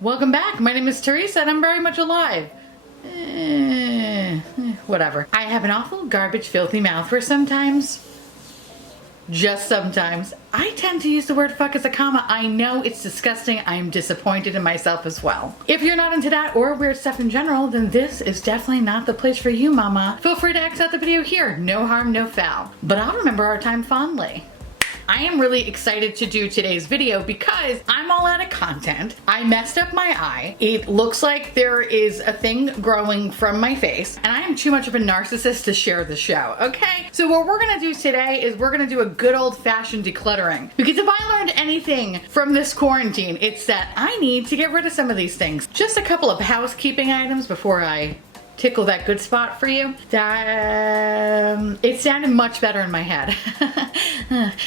Welcome back. My name is Teresa and I'm very much alive. Whatever. I have an awful garbage filthy mouth where sometimes, just sometimes, I tend to use the word fuck as a comma. I know it's disgusting. I'm disappointed in myself as well. If you're not into that or weird stuff in general, then this is definitely not the place for you, mama. Feel free to X out the video here. No harm, no foul. But I'll remember our time fondly. I am really excited to do today's video because I'm all out of content. I messed up my eye. It looks like there is a thing growing from my face and I am too much of a narcissist to share the show, okay? So what we're gonna do today is we're gonna do a good old-fashioned decluttering. Because if I learned anything from this quarantine, it's that I need to get rid of some of these things. Just a couple of housekeeping items before I tickle that good spot for you. It sounded much better in my head.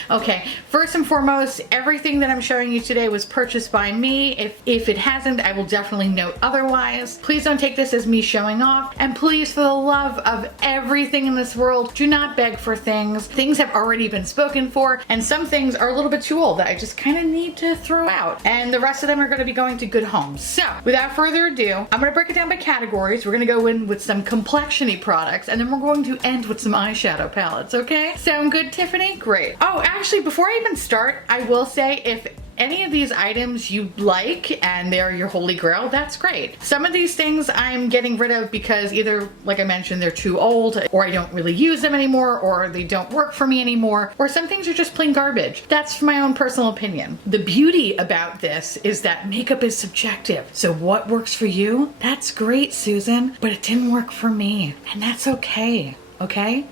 Okay, first and foremost, everything that I'm showing you today was purchased by me. If it hasn't, I will definitely note otherwise. Please don't take this as me showing off. And please, for the love of everything in this world, do not beg for things. Things have already been spoken for, and some things are a little bit too old that I just kind of need to throw out. And the rest of them are going to be going to good homes. So, without further ado, I'm going to break it down by categories. We're going to go in with some complexion-y products, and then we're going to end with some eyeshadow palettes, okay? Sound good, Tiffany? Great. Oh, actually, before I even start, I will say if any of these items you like and they're your holy grail, that's great. Some of these things I'm getting rid of because either, like I mentioned, they're too old, or I don't really use them anymore, or they don't work for me anymore, or some things are just plain garbage. That's my own personal opinion. The beauty about this is that makeup is subjective. So what works for you? That's great, Susan, but it didn't work for me. And that's okay, okay?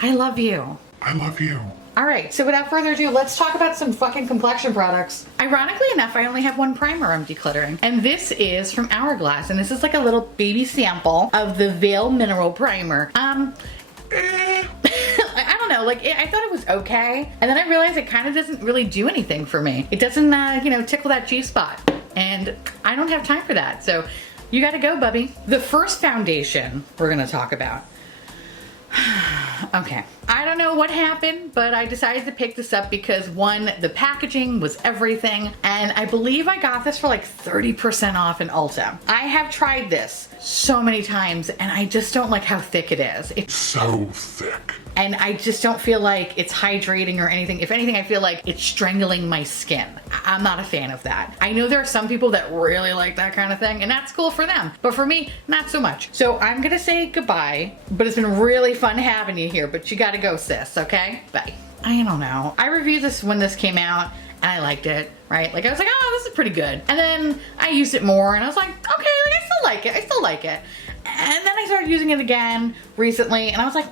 I love you. I love you. All right, so without further ado, let's talk about some fucking complexion products. Ironically enough, I only have one primer I'm decluttering, and this is from Hourglass, and this is like a little baby sample of the Veil Mineral Primer. I don't know, like I thought it was okay, and then I realized it kind of doesn't really do anything for me. It doesn't, you know, tickle that G-spot, and I don't have time for that, so you gotta go, bubby. The first foundation we're gonna talk about. Okay, I don't know what happened, but I decided to pick this up because one, the packaging was everything, and I believe I got this for like 30% off in Ulta. I have tried this so many times and I just don't like how thick it is. It's so thick. And I just don't feel like it's hydrating or anything. If anything, I feel like it's strangling my skin. I'm not a fan of that. I know there are some people that really like that kind of thing, and that's cool for them. But for me, not so much. So I'm gonna say goodbye, but it's been really fun having you here, but you gotta go, sis, okay? Bye. I don't know. I reviewed this when this came out, and I liked it, right? Like I was like, oh, this is pretty good. And then I used it more, and I was like, okay, like, I still like it. I still like it. And then I started using it again recently, and I was like,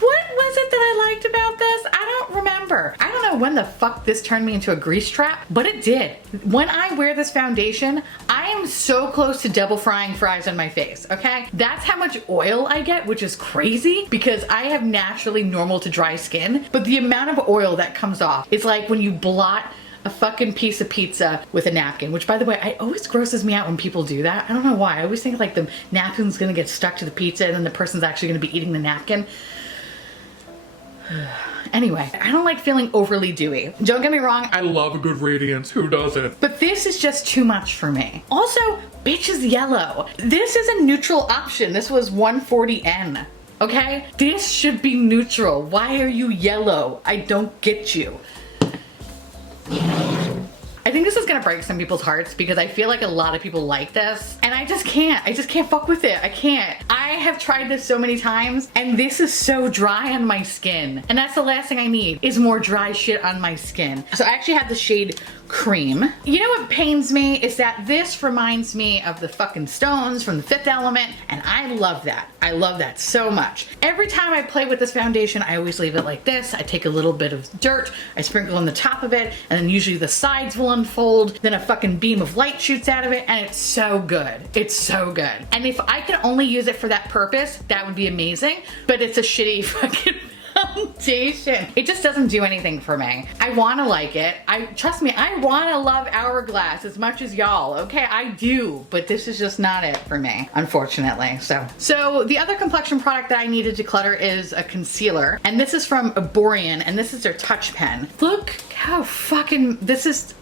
what was it that I liked about this? I don't remember. I don't know when the fuck this turned me into a grease trap, but it did. When I wear this foundation, I am so close to double frying fries on my face, okay? That's how much oil I get, which is crazy because I have naturally normal to dry skin, but the amount of oil that comes off is like when you blot a fucking piece of pizza with a napkin, which by the way, it always grosses me out when people do that. I don't know why. I always think like the napkin's gonna get stuck to the pizza and then the person's actually gonna be eating the napkin. Anyway, I don't like feeling overly dewy. Don't get me wrong, I love a good radiance. Who doesn't? but this is just too much for me. Also, bitch is yellow. This is a neutral option. This was 140N, okay? This should be neutral. Why are you yellow? I don't get you. I think this is gonna break some people's hearts because I feel like a lot of people like this and I just can't fuck with it. I can't. I have tried this so many times and this is so dry on my skin. And that's the last thing I need is more dry shit on my skin. So I actually have the shade Cream. You know what pains me is that this reminds me of the fucking stones from The Fifth Element, and I love that. I love that so much. Every time I play with this foundation, I always leave it like this. I take a little bit of dirt, I sprinkle on the top of it, and then usually the sides will unfold, then a fucking beam of light shoots out of it, and it's so good. It's so good. And if I could only use it for that purpose, that would be amazing, but it's a shitty fucking foundation. It just doesn't do anything for me. I wanna like it. Trust me, I wanna love Hourglass as much as y'all, okay? I do, but this is just not it for me, unfortunately. So the other complexion product that I needed to declutter is a concealer, and this is from Borean, and this is their Touch Pen. Look how fucking, this is,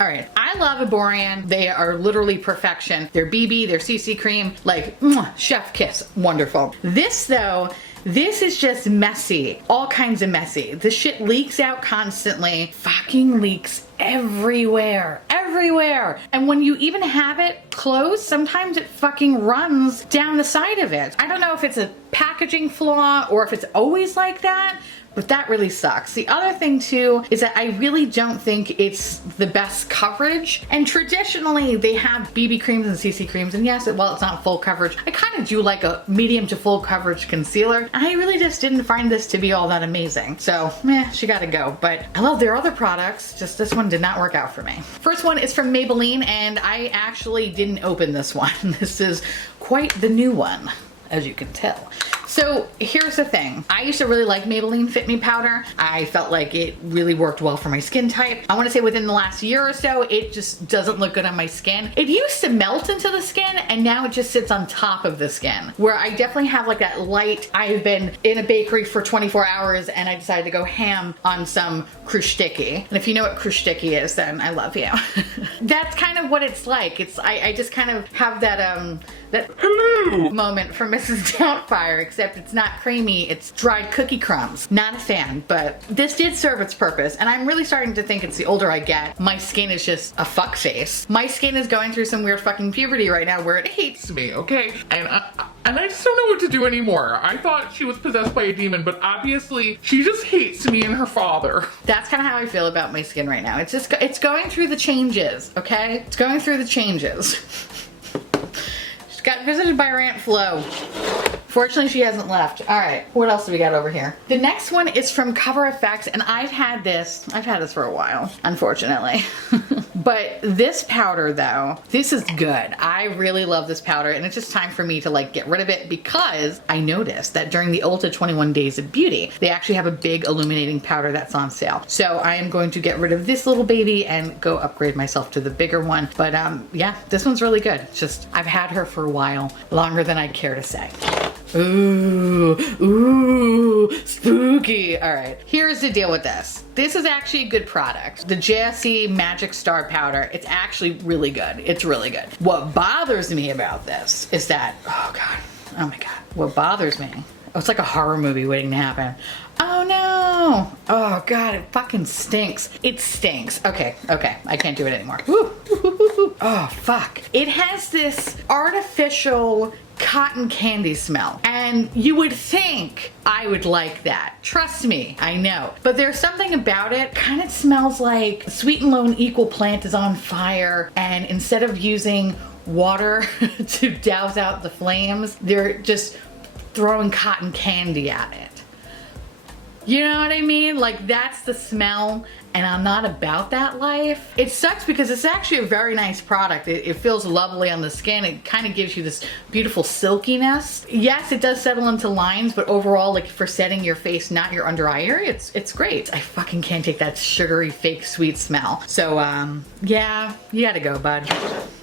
All right, I love Aborian. They are literally perfection. Their BB, their CC cream, like chef kiss, wonderful. This though, this is just messy. All kinds of messy. This shit leaks out constantly. Fucking leaks everywhere. Everywhere. And when you even have it closed, sometimes it fucking runs down the side of it. I don't know if it's a packaging flaw or if it's always like that, but that really sucks. The other thing too is that I really don't think it's the best coverage. And traditionally they have BB creams and CC creams, and yes, while it's not full coverage, I kind of do like a medium to full coverage concealer. And I really just didn't find this to be all that amazing. So, she gotta go. But I love their other products, just this one did not work out for me. First one is from Maybelline, and I actually didn't open this one. This is quite the new one, as you can tell. So here's the thing. I used to really like Maybelline Fit Me powder. I felt like it really worked well for my skin type. I want to say within the last year or so, it just doesn't look good on my skin. It used to melt into the skin, and now it just sits on top of the skin, where I definitely have like that light. I've been in a bakery for 24 hours and I decided to go ham on some krushtiki. And if you know what krushtiki is, then I love you. That's kind of what it's like. I just kind of have that that Hello! moment from Mrs. Doubtfire, except it's not creamy, it's dried cookie crumbs. Not a fan, but this did serve its purpose, and I'm really starting to think it's the older I get, my skin is just a fuck face. My skin is going through some weird fucking puberty right now where it hates me, okay? And I just don't know what to do anymore. I thought she was possessed by a demon, but obviously she just hates me and her father. That's kind of how I feel about my skin right now. It's going through the changes, okay? It's going through the changes. She got visited by her Aunt Flo. Fortunately, she hasn't left. All right, what else do we got over here? The next one is from Cover FX, and I've had this for a while, unfortunately. But this powder though, this is good. I really love this powder, and it's just time for me to like get rid of it because I noticed that during the Ulta 21 Days of Beauty, they actually have a big illuminating powder that's on sale. So I am going to get rid of this little baby and go upgrade myself to the bigger one. But yeah, this one's really good. It's just, I've had her for a while, longer than I'd care to say. Ooh, ooh, spooky. All right, here's the deal with this. This is actually a good product. The JSC Magic Star Powder, it's actually really good. It's really good. What bothers me about this is that, oh God, oh my God. What bothers me, oh, it's like a horror movie waiting to happen. Oh no, oh God, it fucking stinks. It stinks. Okay, I can't do it anymore. Woo. Oh fuck. It has this artificial cotton candy smell, and you would think I would like that. Trust me, I know. But there's something about it, kind of smells like Sweet and Lone Equal Plant is on fire, and instead of using water to douse out the flames, they're just throwing cotton candy at it. You know what I mean? Like, that's the smell, and I'm not about that life. It sucks because it's actually a very nice product. It feels lovely on the skin. It kind of gives you this beautiful silkiness. Yes, it does settle into lines, but overall, like for setting your face, not your under eye area, it's great. I fucking can't take that sugary, fake, sweet smell. So, yeah, you gotta go, bud.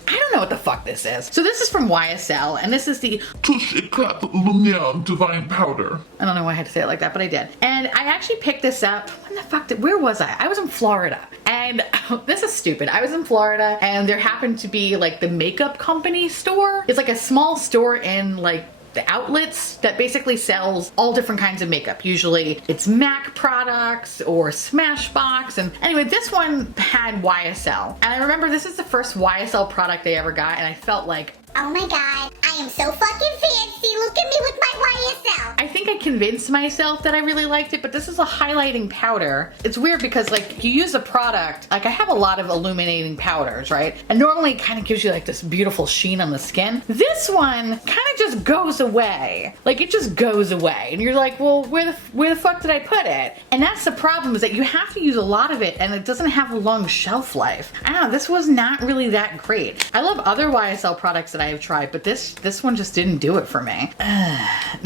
I don't know what the fuck this is. So this is from YSL, and this is the Touche Eclat Lumiere Divine Powder. I don't know why I had to say it like that, but I did. And I actually picked this up. When the fuck where was I? I was in Florida. And this is stupid. I was in Florida, and there happened to be like the makeup company store. It's like a small store in like the outlets that basically sells all different kinds of makeup. Usually it's MAC products or Smashbox. And anyway, this one had YSL. And I remember this is the first YSL product I ever got, and I felt like, oh my God, I am so fucking fancy. Look at me with my YSL. I think I convinced myself that I really liked it, but this is a highlighting powder. It's weird because like you use a product, like I have a lot of illuminating powders, right? And normally it kind of gives you like this beautiful sheen on the skin. This one kind of just goes away. Like it just goes away. And you're like, well, where the fuck did I put it? And that's the problem, is that you have to use a lot of it and it doesn't have a long shelf life. I don't know, this was not really that great. I love other YSL products that I have tried, but this one just didn't do it for me.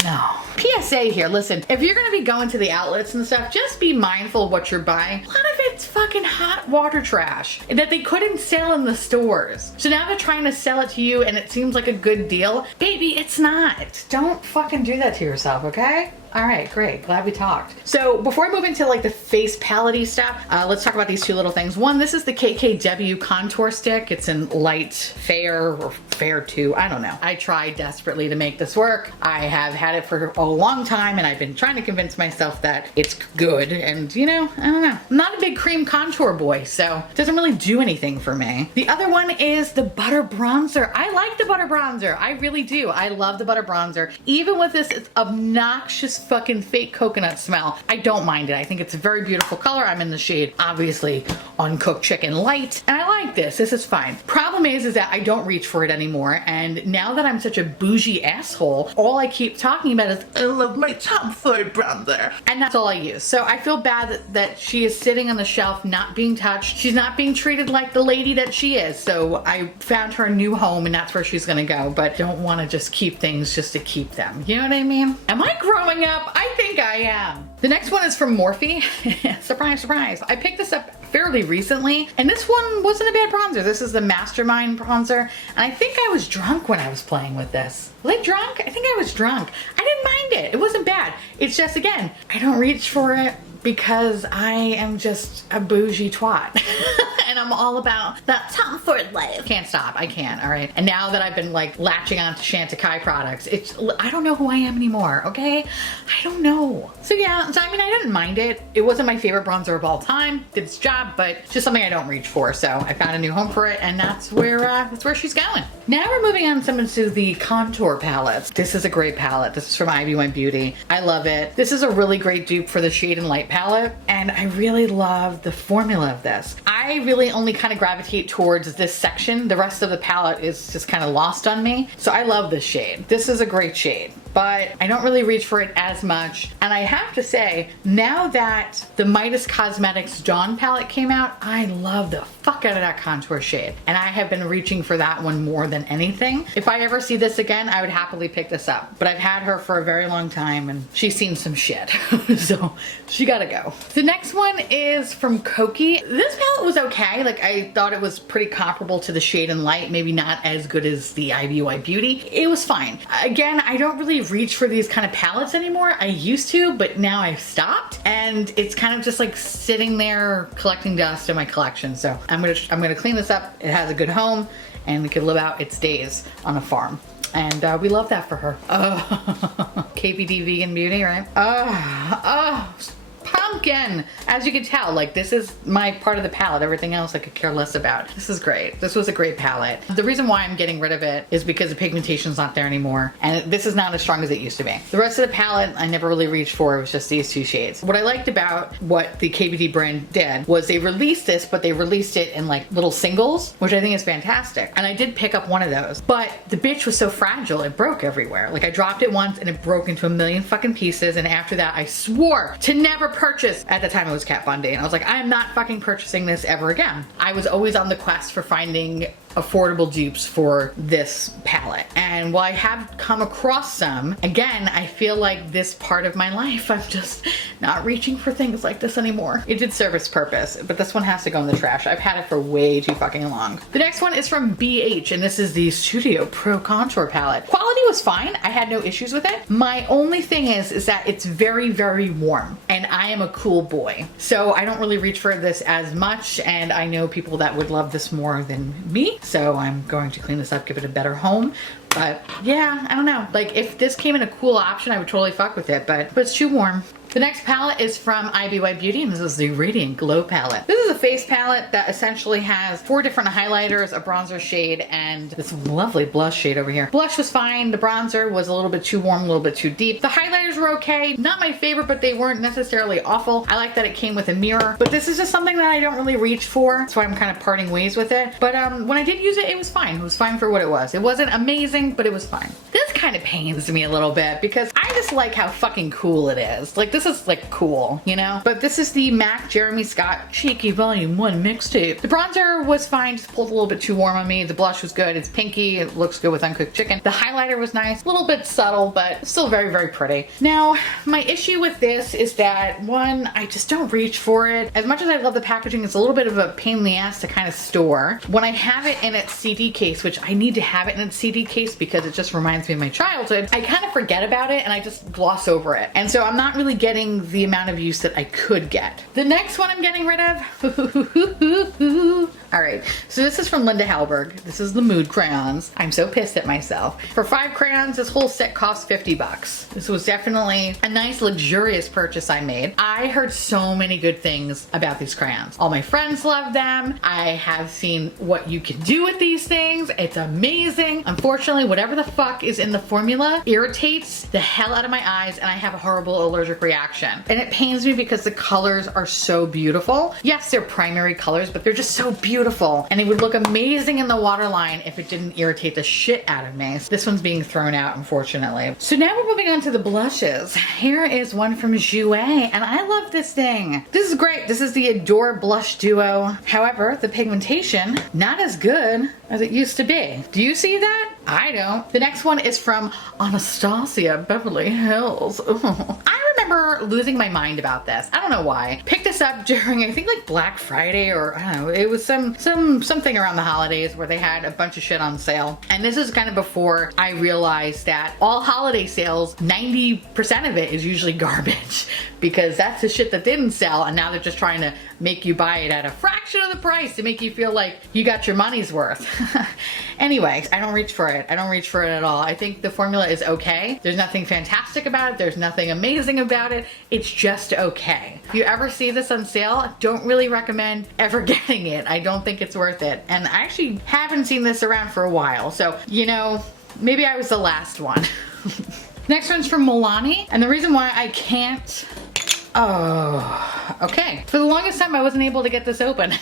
No. PSA here, listen, if you're gonna be going to the outlets and stuff, just be mindful of what you're buying. A lot of it's fucking hot water trash that they couldn't sell in the stores. So now they're trying to sell it to you and it seems like a good deal. Baby, it's not. Don't fucking do that to yourself, okay? All right, great. Glad we talked. So before I move into like the face palette-y stuff, let's talk about these two little things. One, this is the KKW contour stick. It's in light fair or fair 2. I don't know. I tried desperately to make this work. I have had it for a long time and I've been trying to convince myself that it's good. And you know, I don't know. I'm not a big cream contour boy, so it doesn't really do anything for me. The other one is the butter bronzer. I like the butter bronzer. I really do. I love the butter bronzer. Even with this obnoxious fucking fake coconut smell, I don't mind it. I think it's a very beautiful color. I'm in the shade, obviously, Uncooked Chicken Light, and I like this. This is fine. Problem is that I don't reach for it anymore, and now that I'm such a bougie asshole, all I keep talking about is, I love my Tom Ford bronzer, and that's all I use. So I feel bad that she is sitting on the shelf, not being touched. She's not being treated like the lady that she is, so I found her a new home, and that's where she's gonna go, but don't want to just keep things just to keep them. You know what I mean? Am I growing up? I think I am. The next one is from Morphe. Surprise, surprise. I picked this up fairly recently, and this one wasn't a bad bronzer. This is the Mastermind bronzer, and I think I was drunk when I was playing with this. Was I drunk? I think I was drunk. I didn't mind it. It wasn't bad. It's just, again, I don't reach for it because I am just a bougie twat. And I'm all about that Tom Ford life. Can't stop. I can't. All right. And now that I've been like latching on to Chantecaille products, I don't know who I am anymore. Okay. I don't know. So yeah. So I mean, I didn't mind it. It wasn't my favorite bronzer of all time. Did its job, but it's just something I don't reach for. So I found a new home for it, and that's where she's going. Now we're moving on to the contour palettes. This is a great palette. This is from IB1 Beauty. I love it. This is a really great dupe for the Shade and Light palette, and I really love the formula of this. I really only kind of gravitate towards this section. The rest of the palette is just kind of lost on me. So I love this shade. This is a great shade, but I don't really reach for it as much. And I have to say, now that the Midas Cosmetics Dawn palette came out, I love the fuck out of that contour shade. And I have been reaching for that one more than anything. If I ever see this again, I would happily pick this up. But I've had her for a very long time and she's seen some shit. So she gotta go. The next one is from Koki. This palette was okay. Like, I thought it was pretty comparable to the Shade and Light, maybe not as good as the IBY Beauty. It was fine. Again, I don't really reach for these kind of palettes anymore. I used to, but now I've stopped, and it's kind of just like sitting there collecting dust in my collection. So I'm gonna clean this up. It has a good home, and it can live out its days on a farm. And we love that for her. Oh, KPD Vegan Beauty, right? Oh, pumpkin. As you can tell, like, this is my part of the palette. Everything else I could care less about. This is great. This was a great palette. The reason why I'm getting rid of it is because the pigmentation's not there anymore, and this is not as strong as it used to be. The rest of the palette I never really reached for. It was just these two shades. What I liked about what the KBD brand did was they released this, but they released it in like little singles, which I think is fantastic. And I did pick up one of those, but the bitch was so fragile, it broke everywhere. Like, I dropped it once and it broke into a million fucking pieces, and after that I swore to never purchase. At the time it was Kat Von D, and I was like, I'm not fucking purchasing this ever again. I was always on the quest for finding affordable dupes for this palette, and while I have come across some, again, I feel like this part of my life, I'm just not reaching for things like this anymore. It did serve its purpose, but this one has to go in the trash. I've had it for way too fucking long. The next one is from BH, and this is the Studio Pro Contour Palette. Quality was fine. I had no issues with it. My only thing is that it's very, very warm, and I am a cool boy, so I don't really reach for this as much, and I know people that would love this more than me. So I'm going to clean this up, give it a better home. But yeah, I don't know. Like, if this came in a cool option, I would totally fuck with it, but it's too warm. The next palette is from IBY Beauty, and this is the Radiant Glow palette. This is a face palette that essentially has 4 different highlighters, a bronzer shade, and this lovely blush shade over here. Blush was fine. The bronzer was a little bit too warm, a little bit too deep. The highlighters were okay. Not my favorite, but they weren't necessarily awful. I like that it came with a mirror, but this is just something that I don't really reach for. That's why I'm kind of parting ways with it. But when I did use it, it was fine. It was fine for what it was. It wasn't amazing, but it was fine. This kind of pains me a little bit because I just like how fucking cool it is. Like, this is like cool, you know? But this is the MAC Jeremy Scott Cheeky Volume 1 mixtape. The bronzer was fine, just pulled a little bit too warm on me. The blush was good. It's pinky. It looks good with Uncooked Chicken. The highlighter was nice. A little bit subtle, but still very, very pretty. Now, my issue with this is that, one, I just don't reach for it. As much as I love the packaging, it's a little bit of a pain in the ass to kind of store. When I have it in its CD case, which I need to have it in its CD case because it just reminds me of my childhood, I kind of forget about it, and I just gloss over it. And so I'm not really getting the amount of use that I could get. The next one I'm getting rid of. All right, so this is from Linda Hallberg. This is the Mood crayons. I'm so pissed at myself. For 5 crayons, this whole set cost $50. This was definitely a nice, luxurious purchase I made. I heard so many good things about these crayons. All my friends love them. I have seen what you can do with these things. It's amazing. Unfortunately, whatever the fuck is in the formula irritates the hell out of my eyes, and I have a horrible allergic reaction. And it pains me because the colors are so beautiful. Yes, they're primary colors, but they're just so beautiful. And it would look amazing in the waterline if it didn't irritate the shit out of me. This one's being thrown out, unfortunately. So now we're moving on to the blushes. Here is one from Jouer, and I love this thing. This is great. This is the Adore Blush Duo. However, the pigmentation, not as good as it used to be. Do you see that? I don't. The next one is from Anastasia Beverly Hills. Ooh. I remember losing my mind about this. I don't know why. Picked this up during, I think, like Black Friday, or I don't know, it was something around the holidays where they had a bunch of shit on sale. And this is kind of before I realized that all holiday sales, 90% of it is usually garbage, because that's the shit that didn't sell, and now they're just trying to make you buy it at a fraction of the price to make you feel like you got your money's worth. Anyway, I don't reach for it. I don't reach for it at all. I think the formula is okay. There's nothing fantastic about it. There's nothing amazing about it. It's just okay. If you ever see this on sale, don't really recommend ever getting it. I don't think it's worth it. And I actually haven't seen this around for a while. So, you know, maybe I was the last one. Next one's from Milani. And the reason why I can't... Oh, okay. For the longest time, I wasn't able to get this open.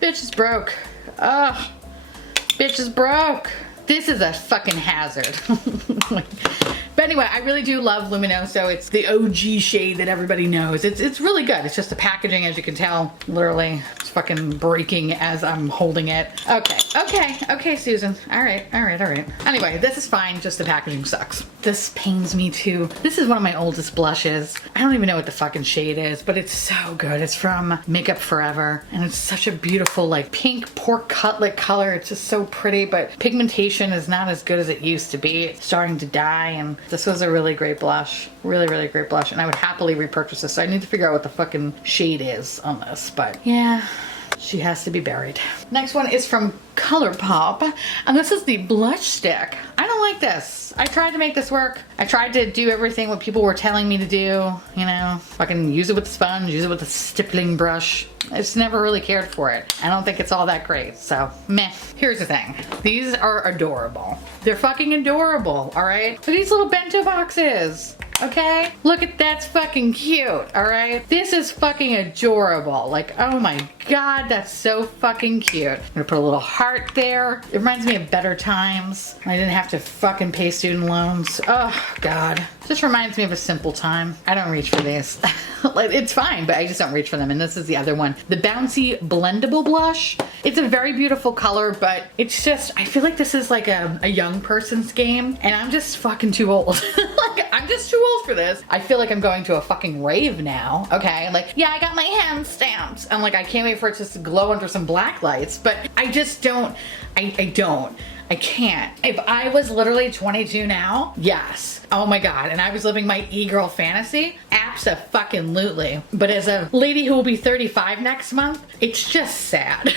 Bitch is broke. Ugh. Bitch is broke. This is a fucking hazard. But anyway, I really do love Luminoso. It's the OG shade that everybody knows. It's really good. It's just the packaging, as you can tell, literally, it's fucking breaking as I'm holding it. Okay, Susan. All right. Anyway, this is fine, just the packaging sucks. This pains me too. This is one of my oldest blushes. I don't even know what the fucking shade is, but it's so good. It's from Makeup Forever, and it's such a beautiful, like, pink pork cutlet color. It's just so pretty, but pigmentation is not as good as it used to be. It's starting to die, and this was a really great blush. Really, really great blush, and I would happily repurchase this. So I need to figure out what the fucking shade is on this, but yeah, she has to be buried. Next one is from ColourPop, and this is the blush stick. I don't like this. I tried to make this work. I tried to do everything what people were telling me to do, you know, fucking use it with the sponge, use it with the stippling brush. I just never really cared for it. I don't think it's all that great, so meh. Here's the thing. These are adorable. They're fucking adorable, all right? Look at these little bento boxes. Okay? Look at that's fucking cute, alright? This is fucking adorable. Like, oh my god, that's so fucking cute. I'm gonna put a little heart there. It reminds me of better times. I didn't have to fucking pay student loans. Oh god. Just reminds me of a simple time. I don't reach for these. Like, it's fine, but I just don't reach for them. And this is the other one. The Bouncy Blendable Blush. It's a very beautiful color, but it's just, I feel like this is like a young person's game, and I'm just fucking too old. Like, I'm just too old for this. I feel like I'm going to a fucking rave now, okay? Like, yeah, I got my hand stamped. I'm like, I can't wait for it just to glow under some black lights, but I just don't, I can't. If I was literally 22 now, yes. Oh my god, and I was living my e-girl fantasy, abso-fucking-lutely. But as a lady who will be 35 next month, it's just sad.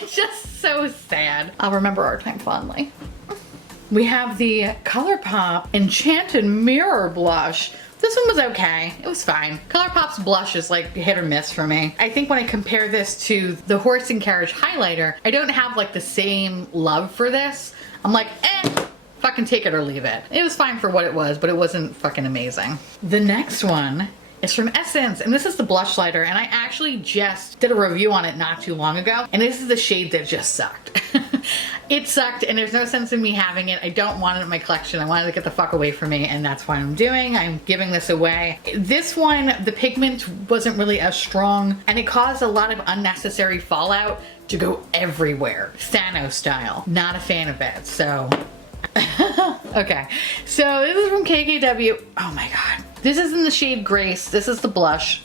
It's just so sad. I'll remember our time fondly. We have the ColourPop Enchanted Mirror Blush. This one was okay. It was fine. ColourPop's blush is like hit or miss for me. I think when I compare this to the Horse and Carriage highlighter, I don't have like the same love for this. I'm like, fucking take it or leave it. It was fine for what it was, but it wasn't fucking amazing. The next one is from Essence, and this is the blush lighter, and I actually just did a review on it not too long ago, and this is the shade that just sucked. It sucked, and there's no sense in me having it. I don't want it in my collection. I wanted to get the fuck away from me, and that's what I'm doing. I'm giving this away. This one, the pigment wasn't really as strong, and it caused a lot of unnecessary fallout to go everywhere. Thanos style. Not a fan of it, so... Okay, so this is from KKW. Oh my god. This is in the shade Grace. This is the blush.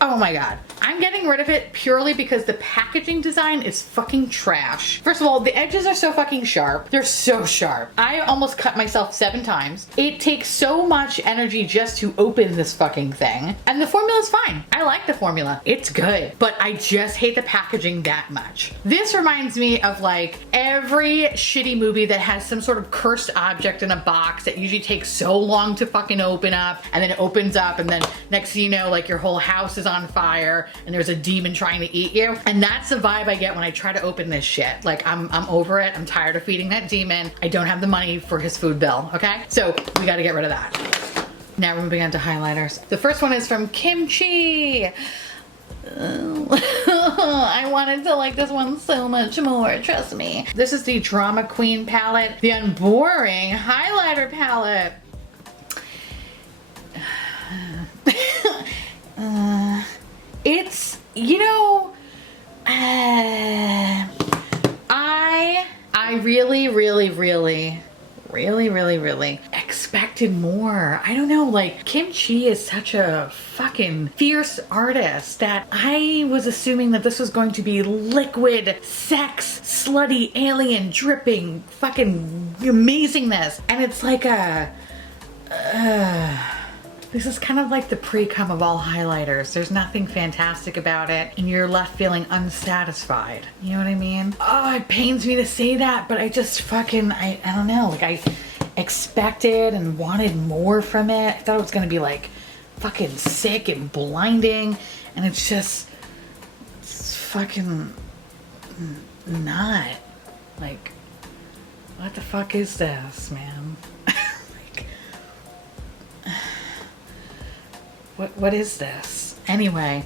Oh my god. I'm getting rid of it purely because the packaging design is fucking trash. First of all, the edges are so fucking sharp. They're so sharp. I almost cut myself 7 times. It takes so much energy just to open this fucking thing. And the formula's fine. I like the formula. It's good. But I just hate the packaging that much. This reminds me of like every shitty movie that has some sort of cursed object in a box that usually takes so long to fucking open up, and then it opens up, and then next thing you know, like your whole house is on fire and there's a demon trying to eat you. And that's the vibe I get when I try to open this shit. Like I'm over it. I'm tired of feeding that demon. I don't have the money for his food bill, okay? So we gotta get rid of that. Now we're moving on to highlighters. The first one is from Kimchi. I wanted to like this one so much more, trust me. This is the Drama Queen palette, the Unboring highlighter palette. It's, you know, I really expected more. I don't know, like Kimchi is such a fucking fierce artist that I was assuming that this was going to be liquid, sex, slutty, alien, dripping, fucking amazingness. And it's like this is kind of like the pre-cum of all highlighters. There's nothing fantastic about it, and you're left feeling unsatisfied. You know what I mean? Oh, it pains me to say that, but I just fucking, I don't know. Like I expected and wanted more from it. I thought it was gonna be like fucking sick and blinding, and it's fucking not. Like, what the fuck is this, man? What is this? Anyway,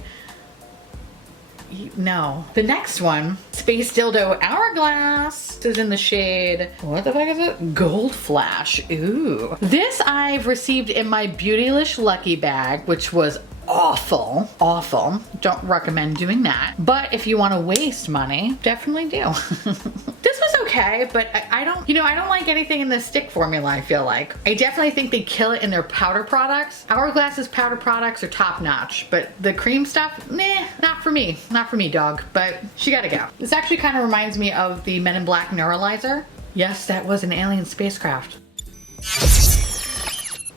no. The next one, Space Dildo Hourglass, is in the shade, what the fuck is it? Gold Flash. Ooh. This I've received in my Beautylish Lucky Bag, which was awful. Don't recommend doing that. But if you want to waste money, definitely do. This was okay, but I don't like anything in the stick formula, I feel like. I definitely think they kill it in their powder products. Hourglass's powder products are top notch, but the cream stuff, nah, not for me. Not for me, dog, but she gotta go. This actually kind of reminds me of the Men in Black Neuralizer. Yes, that was an alien spacecraft.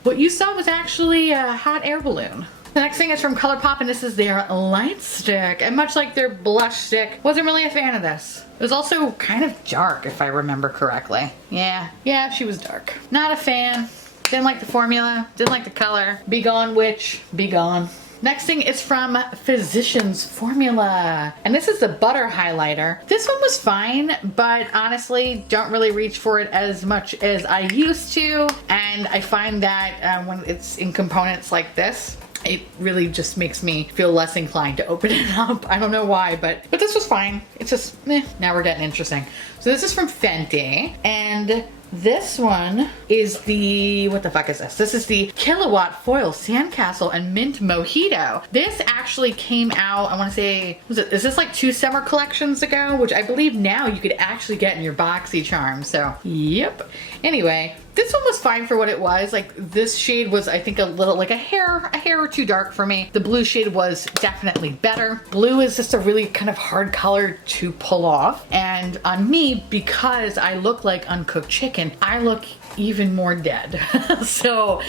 What you saw was actually a hot air balloon. The next thing is from ColourPop, and this is their light stick. And much like their blush stick, wasn't really a fan of this. It was also kind of dark, if I remember correctly. Yeah, she was dark. Not a fan. Didn't like the formula, didn't like the color. Be gone, witch, be gone. Next thing is from Physicians Formula, and this is the butter highlighter. This one was fine, but honestly don't really reach for it as much as I used to, and I find that when it's in components like this, it really just makes me feel less inclined to open it up. I don't know why, but this was fine. It's just, now we're getting interesting. So this is from Fenty, and this one is the, what the fuck is this? This is the Kilowatt Foil Sandcastle and Mint Mojito. This actually came out, I want to say, is this like 2 summer collections ago? Which I believe now you could actually get in your BoxyCharm, so yep. Anyway, this one was fine for what it was. Like this shade was, I think, a little, like a hair or too dark for me. The blue shade was definitely better. Blue is just a really kind of hard color to pull off. And on me, because I look like uncooked chicken, I look even more dead. So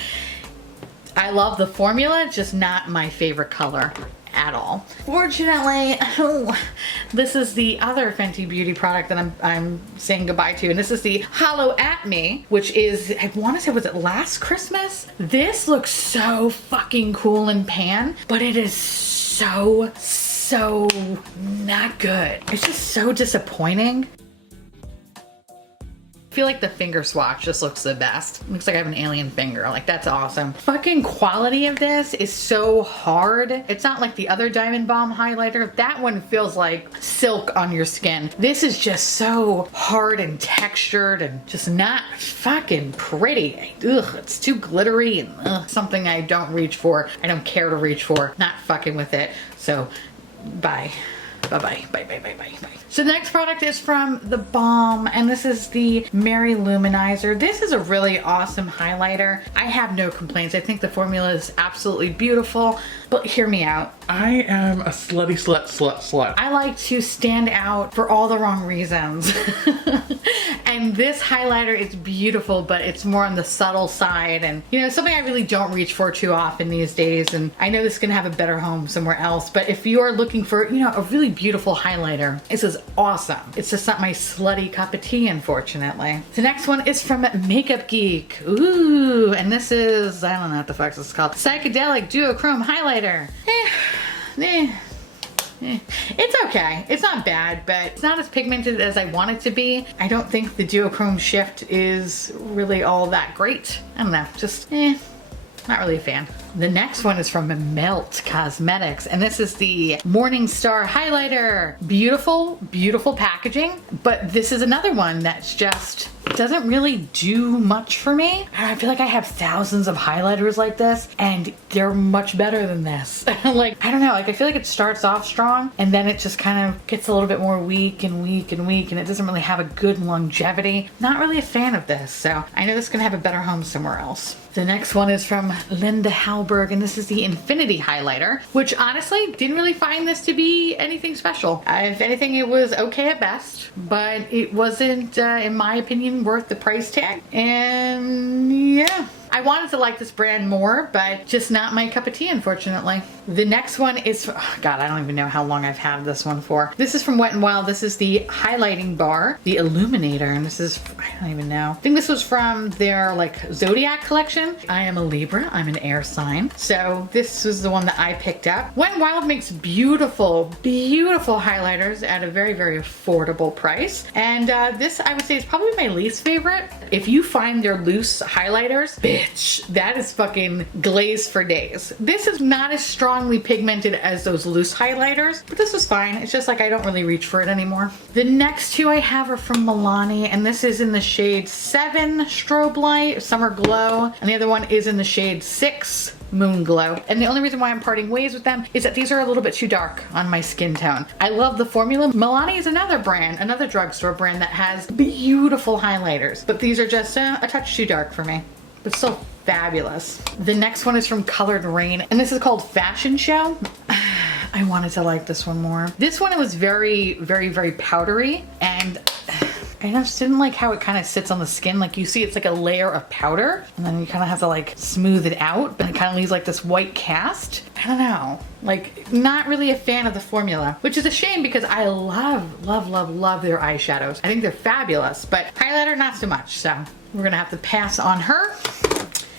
I love the formula, just not my favorite color at all. Fortunately, this is the other Fenty Beauty product that I'm saying goodbye to, and this is the Hollow At Me, which is, I want to say, was it last Christmas? This looks so fucking cool in pan, but it is so not good. It's just so disappointing. I feel like the finger swatch just looks the best. Looks like I have an alien finger. Like, that's awesome. Fucking quality of this is so hard. It's not like the other Diamond Balm highlighter. That one feels like silk on your skin. This is just so hard and textured and just not fucking pretty. Ugh, it's too glittery and something I don't reach for. I don't care to reach for. Not fucking with it. So, bye. Bye. So the next product is from The Balm, and this is the Mary Luminizer. This is a really awesome highlighter. I have no complaints. I think the formula is absolutely beautiful. But hear me out. I am a slutty slut. I like to stand out for all the wrong reasons. And this highlighter is beautiful, but it's more on the subtle side, and you know, something I really don't reach for too often these days, and I know this can have a better home somewhere else, but if you are looking for, you know, a really beautiful highlighter, this is awesome. It's just not my slutty cup of tea, unfortunately. The next one is from Makeup Geek. Ooh, and this is, I don't know what the fuck this is called. Psychedelic Duochrome Highlighter. It's okay. It's not bad, but it's not as pigmented as I want it to be. I don't think the duochrome shift is really all that great. I don't know, just not really a fan. The next one is from Melt Cosmetics, and this is the Morning Star Highlighter. Beautiful, beautiful packaging, but this is another one that's just doesn't really do much for me. I feel like I have thousands of highlighters like this, and they're much better than this. Like, I don't know, like I feel like it starts off strong, and then it just kind of gets a little bit more weak, and it doesn't really have a good longevity. Not really a fan of this, so I know this is gonna have a better home somewhere else. The next one is from Linda Hallberg, and this is the Infinity Highlighter, which honestly didn't really find this to be anything special. If anything, it was okay at best, but it wasn't, in my opinion, worth the price tag. And yeah, I wanted to like this brand more, but just not my cup of tea, unfortunately. The next one is, oh God, I don't even know how long I've had this one for. This is from Wet n Wild. This is the highlighting bar, the Illuminator, and this is, I don't even know. I think this was from their like Zodiac collection. I am a Libra, I'm an air sign. So this was the one that I picked up. Wet n Wild makes beautiful, beautiful highlighters at a very, very affordable price. And this I would say is probably my least favorite. If you find their loose highlighters, bitch, that is fucking glaze for days. This is not as strongly pigmented as those loose highlighters, but this was fine. It's just like I don't really reach for it anymore. The next two I have are from Milani, and this is in the shade 7 Strobe Light, Summer Glow, and the other one is in the shade 6 Moon Glow. And the only reason why I'm parting ways with them is that these are a little bit too dark on my skin tone. I love the formula. Milani is another brand, another drugstore brand that has beautiful highlighters, but these are just a touch too dark for me. But still fabulous. The next one is from Colored Rain, and this is called Fashion Show. I wanted to like this one more. This one, it was very, very, very powdery, and I just didn't like how it kind of sits on the skin. Like you see, it's like a layer of powder, and then you kind of have to like smooth it out, but it kind of leaves like this white cast. I don't know. Like, not really a fan of the formula, which is a shame because I love, love, love, love their eyeshadows. I think they're fabulous, but highlighter, not so much. So we're gonna have to pass on her.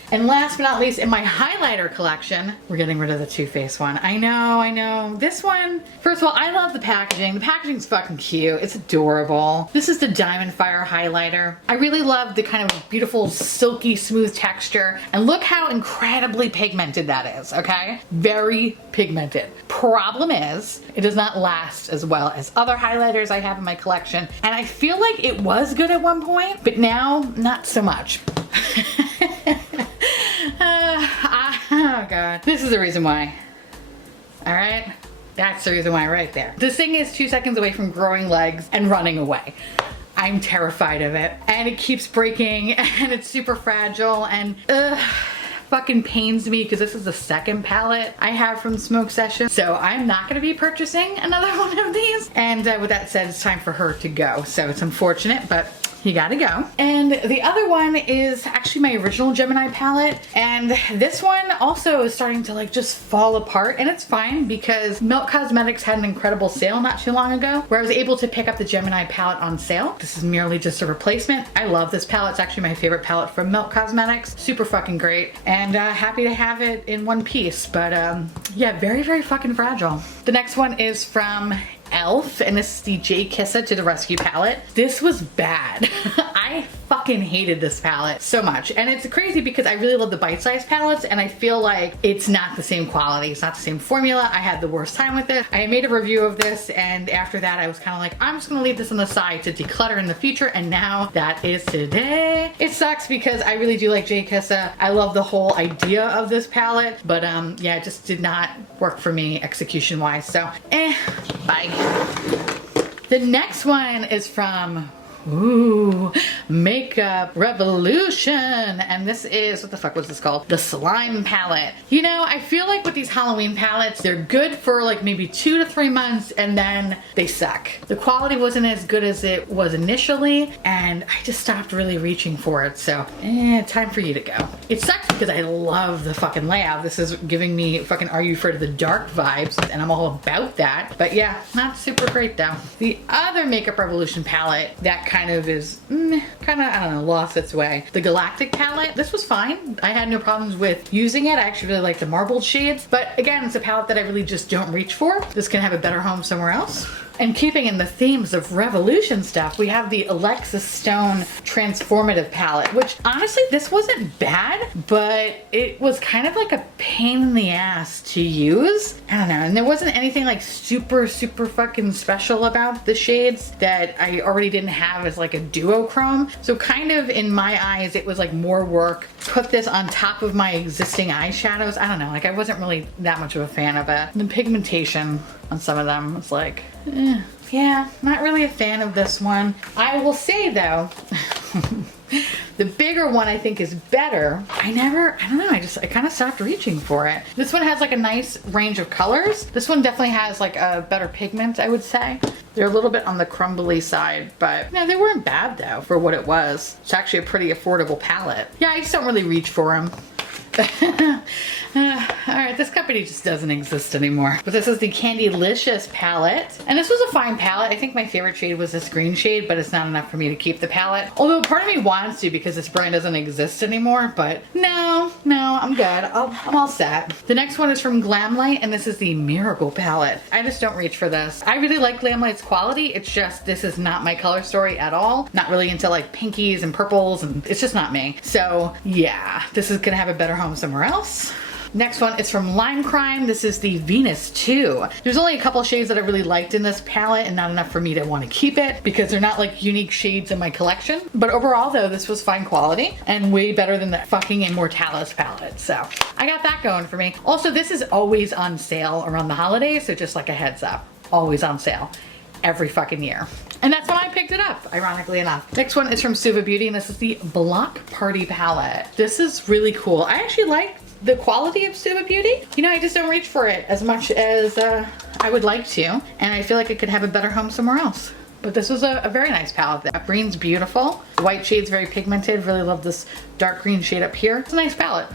And last but not least, in my highlighter collection, we're getting rid of the Too Faced one. I know. This one, first of all, I love the packaging. The packaging's fucking cute. It's adorable. This is the Diamond Fire highlighter. I really love the kind of beautiful, silky, smooth texture. And look how incredibly pigmented that is, okay? Very pigmented. Problem is, it does not last as well as other highlighters I have in my collection. And I feel like it was good at one point, but now, not so much. Oh God. This is the reason why. Alright? That's the reason why right there. This thing is 2 seconds away from growing legs and running away. I'm terrified of it. And it keeps breaking and it's super fragile and fucking pains me because this is the second palette I have from Smoke Session. So I'm not gonna be purchasing another one of these. And with that said, it's time for her to go. So it's unfortunate, but you gotta go. And the other one is actually my original Gemini palette, and this one also is starting to like just fall apart, and it's fine because Melt Cosmetics had an incredible sale not too long ago where I was able to pick up the Gemini palette on sale. This is merely just a replacement. I love this palette. It's actually my favorite palette from Melt Cosmetics. Super fucking great, and happy to have it in one piece, but yeah, very, very fucking fragile. The next one is from Elf, and this is the J Kissa to the Rescue palette. This was bad. I fucking hated this palette so much, and it's crazy because I really love the bite-sized palettes, and I feel like it's not the same quality. It's not the same formula. I had the worst time with it. I made a review of this, and after that I was kind of like, I'm just gonna leave this on the side to declutter in the future, and now that is today. It sucks because I really do like J Kissa. I love the whole idea of this palette, but yeah, it just did not work for me execution-wise, so bye. The next one is from Ooh, Makeup Revolution. And this is, what the fuck was this called? The Slime Palette. You know, I feel like with these Halloween palettes, they're good for like maybe 2 to 3 months and then they suck. The quality wasn't as good as it was initially and I just stopped really reaching for it. So, time for you to go. It sucks because I love the fucking layout. This is giving me fucking Are You Afraid of the Dark vibes and I'm all about that. But yeah, not super great though. The other Makeup Revolution palette that kind of is, I don't know, lost its way. The Galactic palette, this was fine. I had no problems with using it. I actually really like the marbled shades, but again, it's a palette that I really just don't reach for. This can have a better home somewhere else. And keeping in the themes of Revolution stuff, we have the Alexa Stone Transformative Palette, which honestly, this wasn't bad, but it was kind of like a pain in the ass to use. I don't know, and there wasn't anything like super fucking special about the shades that I already didn't have as like a duochrome. So kind of in my eyes, it was like more work. Put this on top of my existing eyeshadows. I don't know, like I wasn't really that much of a fan of it. The pigmentation on some of them was like, yeah, not really a fan of this one. I will say though, the bigger one I think is better. I don't know, I kind of stopped reaching for it. This one has like a nice range of colors. This one definitely has like a better pigment, I would say. They're a little bit on the crumbly side, but no, they weren't bad though for what it was. It's actually a pretty affordable palette. Yeah, I just don't really reach for them. Alright, this company just doesn't exist anymore. But this is the Candylicious palette. And this was a fine palette. I think my favorite shade was this green shade, but it's not enough for me to keep the palette. Although part of me wants to because this brand doesn't exist anymore, but no, I'm good. I'm all set. The next one is from Glamlight, and this is the Miracle palette. I just don't reach for this. I really like Glamlight's quality. It's just, this is not my color story at all. Not really into like pinkies and purples, and it's just not me. So yeah, this is gonna have a better home somewhere else. Next one is from Lime Crime. This is the Venus 2. There's only a couple shades that I really liked in this palette and not enough for me to want to keep it because they're not like unique shades in my collection. But overall though, this was fine quality and way better than the fucking Immortalis palette. So I got that going for me. Also, this is always on sale around the holidays, so just like a heads up, always on sale every fucking year. And that's when I picked it up, ironically enough. Next one is from Suva Beauty, and this is the Block Party palette. This is really cool. I actually like the quality of Suva Beauty. You know, I just don't reach for it as much as I would like to, and I feel like it could have a better home somewhere else. But this was a very nice palette. The green's beautiful. The white shade's very pigmented. Really love this dark green shade up here. It's a nice palette.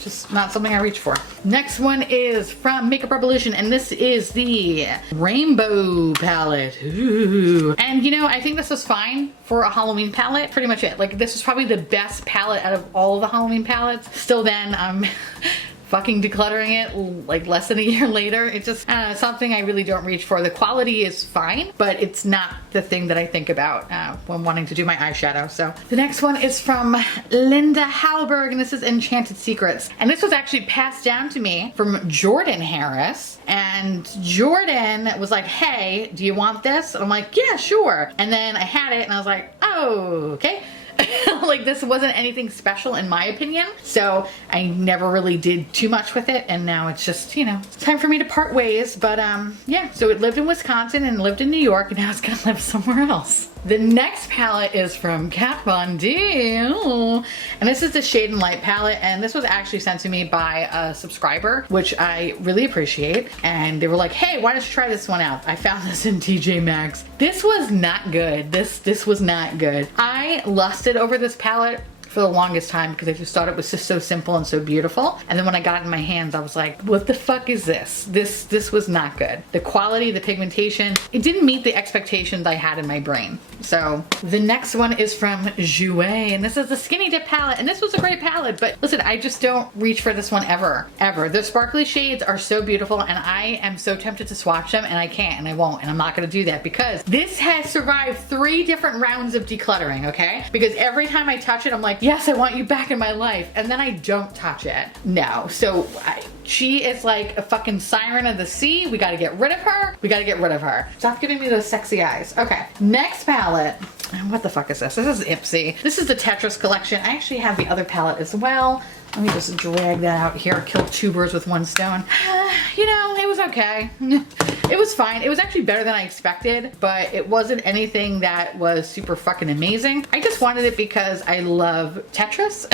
Just not something I reach for. Next one is from Makeup Revolution, and this is the Rainbow palette. Ooh. And you know, I think this is fine for a Halloween palette. Pretty much it. Like, this is probably the best palette out of all of the Halloween palettes. Still then, fucking decluttering it like less than a year later. It's just something I really don't reach for. The quality is fine, but it's not the thing that I think about when wanting to do my eyeshadow. So the next one is from Linda Hallberg, and this is Enchanted Secrets. And this was actually passed down to me from Jordan Harris. And Jordan was like, hey, do you want this? And I'm like, yeah, sure. And then I had it and I was like, oh, okay. Like, this wasn't anything special in my opinion, so I never really did too much with it, and now it's just, you know, it's time for me to part ways. But yeah, so it lived in Wisconsin and lived in New York, and now it's gonna live somewhere else. The next palette is from Kat Von D, and this is the Shade and Light palette, and this was actually sent to me by a subscriber, which I really appreciate. And they were like, hey, why don't you try this one out? I found this in TJ Maxx. This was not good. This was not good. I lusted over this palette for the longest time because I just thought it was just so simple and so beautiful. And then when I got it in my hands, I was like, what the fuck is this? This was not good. The quality, the pigmentation, it didn't meet the expectations I had in my brain. So the next one is from Jouer, and this is the Skinny Dip palette, and this was a great palette, but listen, I just don't reach for this one ever. The sparkly shades are so beautiful, and I am so tempted to swatch them, and I can't, and I won't, and I'm not gonna do that because this has survived 3 different rounds of decluttering, okay? Because every time I touch it, I'm like, yes, I want you back in my life, and then I don't touch it. No, so she is like a fucking siren of the sea. We gotta get rid of her. We gotta get rid of her. Stop giving me those sexy eyes. Okay, next palette. What the fuck is this? This is Ipsy. This is the Tetris collection. I actually have the other palette as well. Let me just drag that out here. Kill 2 birds with 1 stone. You know, it was okay. It was fine. It was actually better than I expected, but it wasn't anything that was super fucking amazing. I just wanted it because I love Tetris.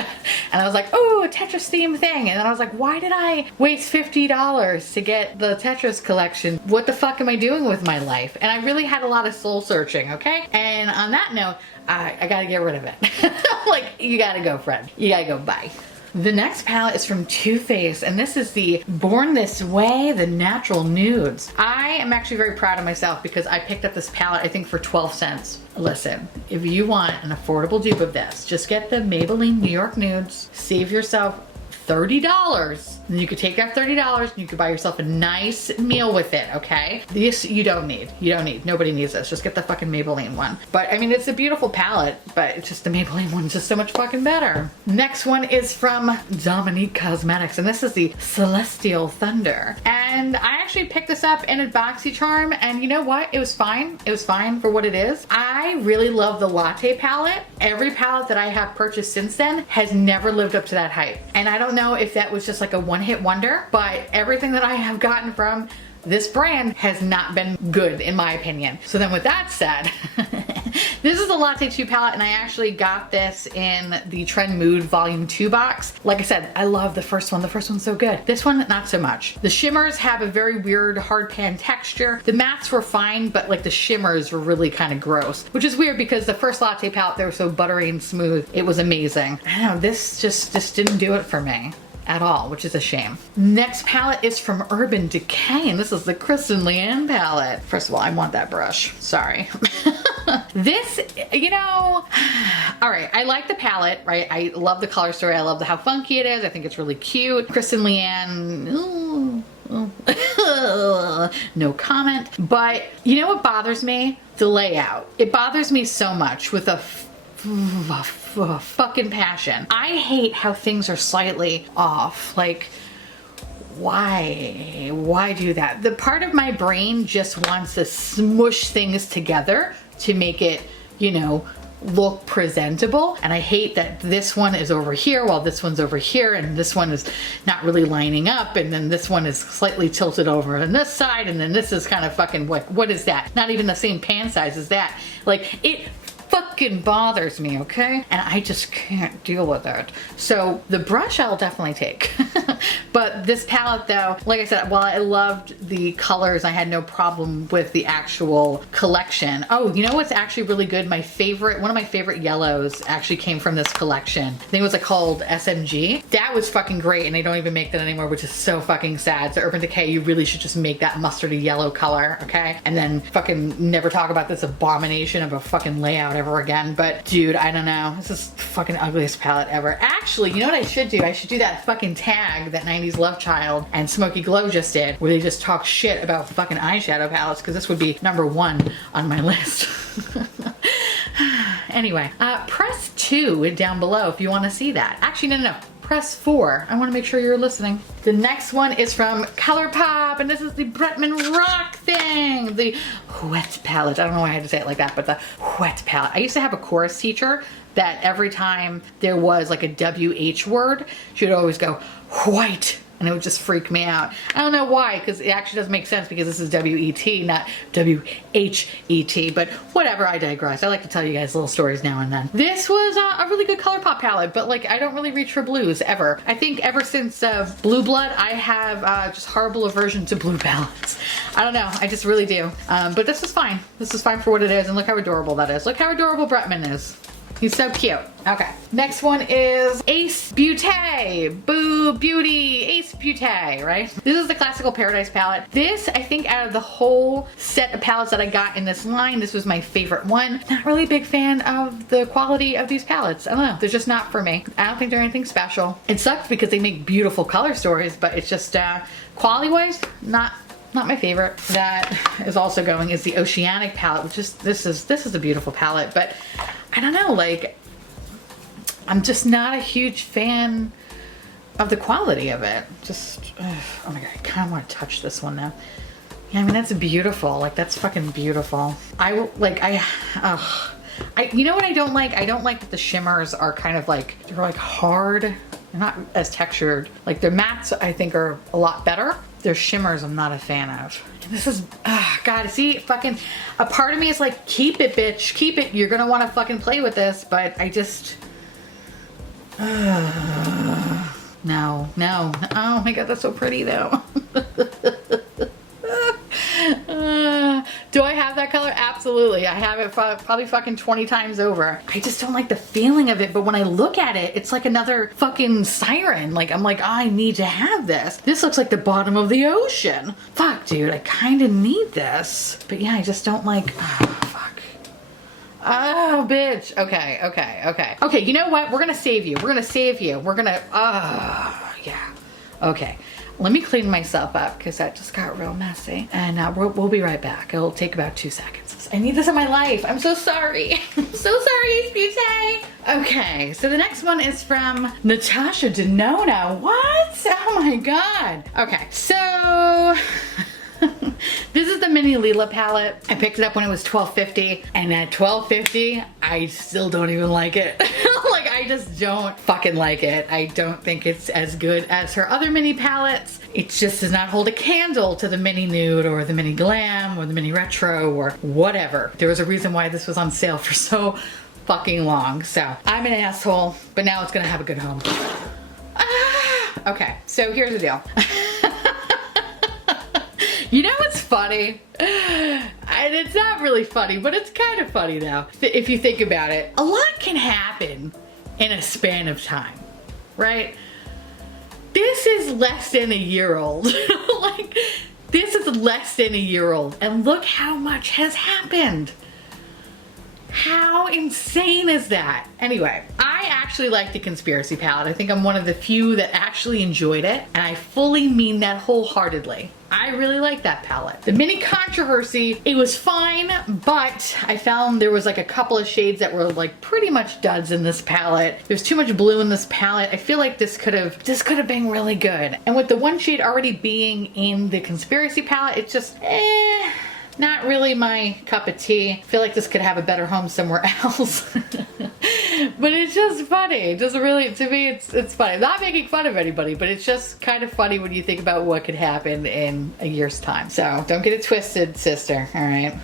And I was like, oh, a Tetris themed thing. And then I was like, why did I waste $50 to get the Tetris collection? What the fuck am I doing with my life? And I really had a lot of soul searching, okay? And on that note, I gotta get rid of it. Like, you gotta go, friend. You gotta go, bye. The next palette is from Too Faced, and this is the Born This Way, the Natural Nudes. I am actually very proud of myself because I picked up this palette, I think, for 12 cents. Listen, if you want an affordable dupe of this, just get the Maybelline New York Nudes, save yourself $30, and you could take that $30 and you could buy yourself a nice meal with it, okay? This you don't need. You don't need. Nobody needs this. Just get the fucking Maybelline one. But I mean, it's a beautiful palette, but it's just the Maybelline one's just so much fucking better. Next one is from Dominique Cosmetics, and this is the Celestial Thunder. And I actually picked this up in a BoxyCharm, and you know what? It was fine. It was fine for what it is. I really love the Latte palette. Every palette that I have purchased since then has never lived up to that hype. And I don't know if that was just like a one-hit wonder, but everything that I have gotten from this brand has not been good in my opinion. So then with that said, this is the Latte 2 palette, and I actually got this in the Trend Mood Volume 2 box. Like I said, I love the first one. The first one's so good. This one, not so much. The shimmers have a very weird hard pan texture. The mattes were fine, but like the shimmers were really kind of gross, which is weird because the first Latte palette, they were so buttery and smooth. It was amazing. I don't know, this just didn't do it for me at all, which is a shame. Next palette is from Urban Decay, and this is the Kristen Leanne palette. First of all, I want that brush. Sorry. This, you know, all right, I like the palette, right? I love the color story. I love how funky it is. I think it's really cute. Kristen Leanne, no comment. But you know what bothers me? The layout. It bothers me so much with a fucking passion. I hate how things are slightly off. Like, why do that? The part of my brain just wants to smush things together to make it, you know, look presentable. And I hate that this one is over here while this one's over here, and this one is not really lining up, and then this one is slightly tilted over on this side, and then this is kind of fucking, what is that? Not even the same pan size as that. Like, it fucking bothers me, okay? And I just can't deal with it. So the brush I'll definitely take. But this palette though, like I said, while I loved the colors, I had no problem with the actual collection. Oh, you know what's actually really good? My favorite, one of my favorite yellows actually came from this collection. I think it was like called SMG. That was fucking great, and they don't even make that anymore, which is so fucking sad. So Urban Decay, you really should just make that mustardy yellow color, okay? And then fucking never talk about this abomination of a fucking layout ever again. But dude, I don't know. This is the fucking ugliest palette ever. Actually, you know what I should do? I should do that fucking tag that 90s Love Child and Smoky Glow just did, where they just talk shit about fucking eyeshadow palettes, because this would be #1 on my list. Anyway, press 2 down below if you want to see that. Actually, no. Press 4. I want to make sure you're listening. The next one is from ColourPop, and this is the Bretman Rock thing, the wet palette. I don't know why I had to say it like that, but the wet palette. I used to have a chorus teacher that every time there was like a WH word, she would always go, white. And it would just freak me out. I don't know why, because it actually doesn't make sense because this is W-E-T, not W-H-E-T. But whatever, I digress. I like to tell you guys little stories now and then. This was a really good ColourPop palette, but like I don't really reach for blues ever. I think ever since Blue Blood, I have just horrible aversion to blue palettes. I don't know, I just really do. But this is fine. This is fine for what it is, and look how adorable that is. Look how adorable Bretman is. He's so cute. Okay. Next one is Ace Beauty. Boo Beauty. Ace Beauty, right? This is the Classical Paradise palette. This, I think, out of the whole set of palettes that I got in this line, this was my favorite one. Not really a big fan of the quality of these palettes. I don't know. They're just not for me. I don't think they're anything special. It sucks because they make beautiful color stories, but it's just quality-wise, not my favorite. That is also going is the Oceanic palette, which is this is a beautiful palette, but I don't know, like I'm just not a huge fan of the quality of it. Just oh my god, I kind of want to touch this one now. Yeah, I mean that's beautiful. Like that's fucking beautiful. You know what I don't like? I don't like that the shimmers are kind of like they're like hard. They're not as textured. Like their mattes, I think, are a lot better. Their shimmers, I'm not a fan of. This is, God, see, fucking, a part of me is like, keep it, bitch, keep it. You're gonna wanna fucking play with this, but I just, no. Oh my God, that's so pretty though. Do I have that color? Absolutely. I have it probably fucking 20 times over. I just don't like the feeling of it, but when I look at it, it's like another fucking siren. Like, I'm like, oh, I need to have this. This looks like the bottom of the ocean. Fuck, dude, I kind of need this. But yeah, I just don't like, oh, fuck. Oh, bitch. Okay. Okay, you know what? We're gonna save you. We're gonna save you. We're gonna, yeah. Okay. Let me clean myself up because that just got real messy. And we'll be right back. It'll take about 2 seconds. I need this in my life. I'm so sorry. I'm so sorry, Beauty. Okay, so the next one is from Natasha Denona. What? Oh my God. Okay, so this is the mini Lila palette. I picked it up when it was $12.50, and at $12.50, I still don't even like it. Like, I just don't fucking like it. I don't think it's as good as her other mini palettes. It just does not hold a candle to the mini nude or the mini glam or the mini retro or whatever. There was a reason why this was on sale for so fucking long. So I'm an asshole, but now it's gonna have a good home. Okay, so here's the deal. You know what's funny? And it's not really funny, but it's kind of funny now. If you think about it, a lot can happen in a span of time, right? This is less than a year old. Like, this is less than a year old. And look how much has happened. How insane is that? Anyway, I actually like the Conspiracy palette. I think I'm one of the few that actually enjoyed it, and I fully mean that wholeheartedly. I really like that palette. The mini Controversy, it was fine, but I found there was like a couple of shades that were like pretty much duds in this palette. There's too much blue in this palette. I feel like this could have been really good. And with the one shade already being in the Conspiracy palette, it's just, not really my cup of tea. I feel like this could have a better home somewhere else. But it's just funny. Just really, to me, it's funny. I'm not making fun of anybody, but it's just kind of funny when you think about what could happen in a year's time. So don't get it twisted, sister. All right.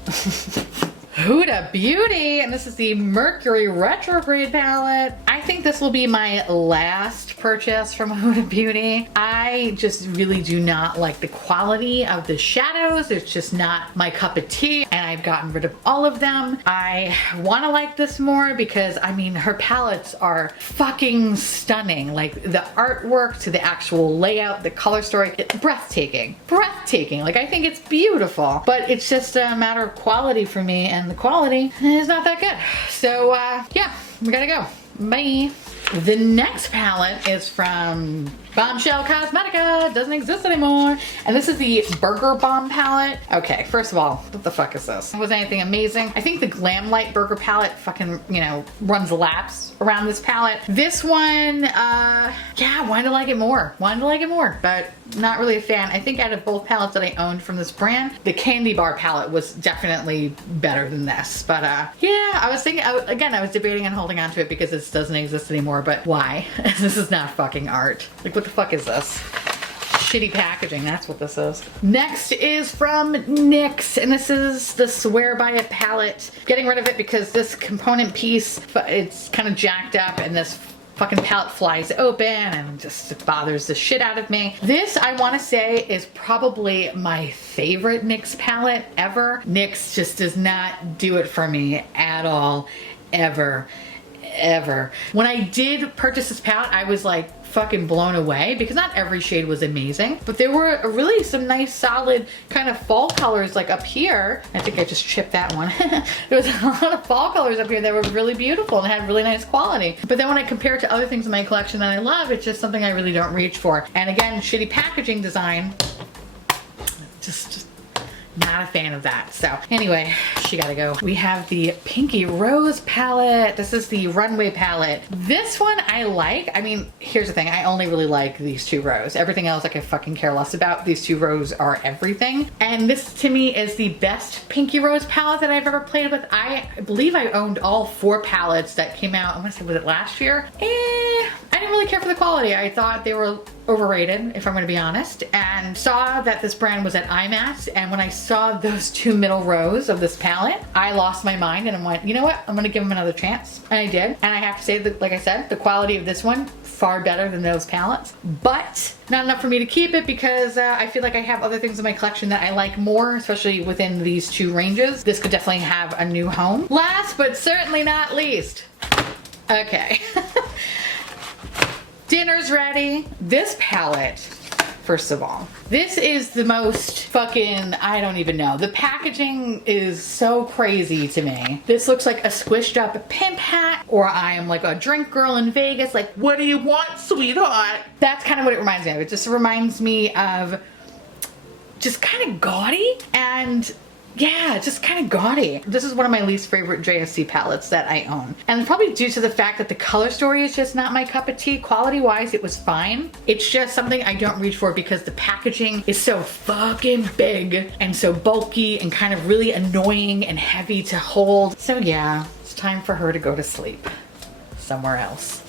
Huda Beauty, and this is the Mercury Retrograde palette. I think this will be my last purchase from Huda Beauty. I just really do not like the quality of the shadows. It's just not my cup of tea, and I've gotten rid of all of them. I want to like this more because, I mean, her palettes are fucking stunning. Like, the artwork to the actual layout, the color story, it's breathtaking. Breathtaking. Like, I think it's beautiful, but it's just a matter of quality for me, and the quality is not that good. So yeah, we gotta go. Bye. The next palette is from Bombshell Cosmetica. Doesn't exist anymore. And this is the Burger Bomb palette. Okay, first of all, what the fuck is this? Was anything amazing? I think the Glam Light Burger palette fucking, you know, runs laps around this palette. This one, yeah, wanted to like it more. But not really a fan. I think out of both palettes that I owned from this brand, the Candy Bar palette was definitely better than this. But yeah, I was thinking, again, I was debating on holding on to it because this doesn't exist anymore, but why? This is not fucking art. Like, what the fuck is this? Shitty packaging, that's what this is. Next is from NYX, and this is the Swear By It palette. Getting rid of it because this component piece, it's kind of jacked up, and this fucking palette flies open and just bothers the shit out of me. This, I want to say, is probably my favorite NYX palette ever. NYX just does not do it for me at all, ever. When I did purchase this palette, I was like fucking blown away because not every shade was amazing, but there were really some nice solid kind of fall colors like up here. I think I just chipped that one. There was a lot of fall colors up here that were really beautiful and had really nice quality. But then when I compare it to other things in my collection that I love, it's just something I really don't reach for. And again, shitty packaging design, just not a fan of that. So anyway, she gotta go. We have the Pinky Rose palette. This is the Runway palette. This one I like. I mean, here's the thing. I only really like these two rows. Everything else I could fucking care less about. These two rows are everything. And this to me is the best Pinky Rose palette that I've ever played with. I believe I owned all 4 palettes that came out, I want to say, was it last year? I I didn't really care for the quality. I thought they were overrated, if I'm going to be honest, and saw that this brand was at IMAX, and when I saw those 2 middle rows of this palette, I lost my mind and I went, you know what, I'm going to give them another chance, and I did. And I have to say that, like I said, the quality of this one far better than those palettes, but not enough for me to keep it because I feel like I have other things in my collection that I like more, especially within these 2 ranges. This could definitely have a new home. Last but certainly not least, okay. Dinner's ready. This palette, first of all, this is the most fucking, I don't even know. The packaging is so crazy to me. This looks like a squished up pimp hat, or I am like a drink girl in Vegas. Like, What do you want, sweetheart? that's kind of what it reminds me of. It just reminds me of just kind of gaudy and yeah, just kind of gaudy. This is one of my least favorite JSC palettes that I own. And probably due to the fact that the color story is just not my cup of tea. Quality wise, it was fine. It's just something I don't reach for because the packaging is so fucking big and so bulky and kind of really annoying and heavy to hold. So yeah, it's time for her to go to sleep somewhere else.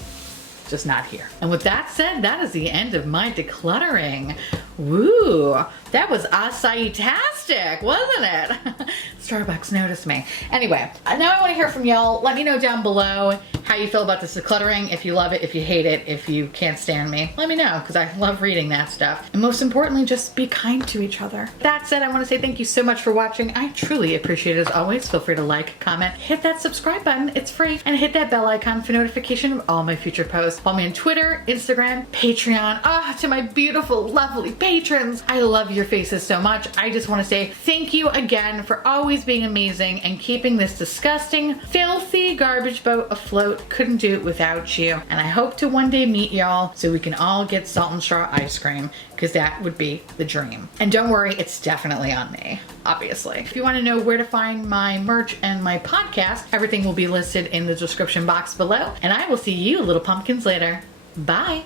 Just not here. And with that said, that is the end of my decluttering. Woo, that was acai-tastic, wasn't it? Starbucks noticed me. Anyway, now I want to hear from y'all. Let me know down below how you feel about this decluttering. If you love it, if you hate it, if you can't stand me, let me know because I love reading that stuff. And most importantly, just be kind to each other. That said, I want to say thank you so much for watching. I truly appreciate it as always. Feel free to like, comment, hit that subscribe button. It's free. And hit that bell icon for notification of all my future posts. Follow me on Twitter, Instagram, Patreon. To my beautiful, lovely patrons. I love your faces so much. I just want to say thank you again for always being amazing and keeping this disgusting, filthy garbage boat afloat. Couldn't do it without you. And I hope to one day meet y'all so we can all get salt and straw ice cream because that would be the dream. And don't worry, it's definitely on me, obviously. If you want to know where to find my merch and my podcast, everything will be listed in the description box below. And I will see you little pumpkins later. Bye.